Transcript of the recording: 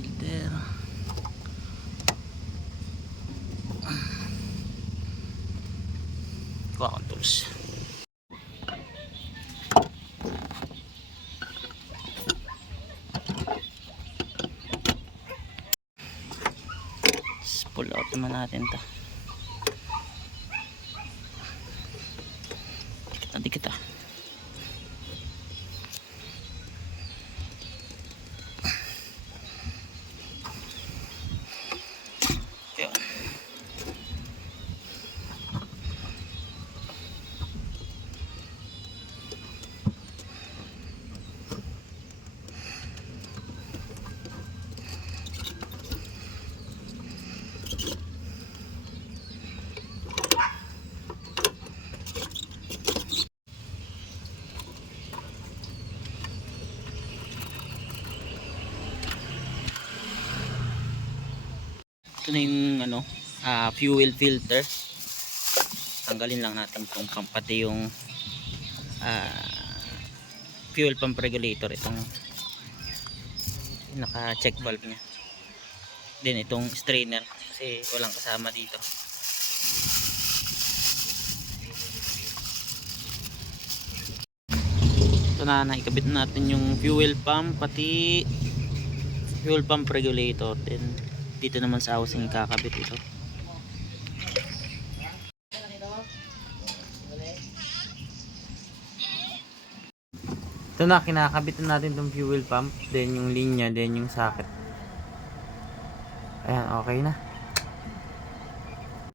filter. Kuha akong tools. Pull out naman natin to. Dikit ah. Yun. Ito na yung ano, fuel filter. Tanggalin lang natin itong pump, pati yung fuel pump regulator, itong naka check valve nya, then itong strainer kasi walang kasama dito. Ito na, naikabit natin yung fuel pump pati fuel pump regulator, then dito naman sa housing kakabit ito. Ito na, kinakabit natin itong fuel pump, then yung linya, then yung socket. Ayan, okay na.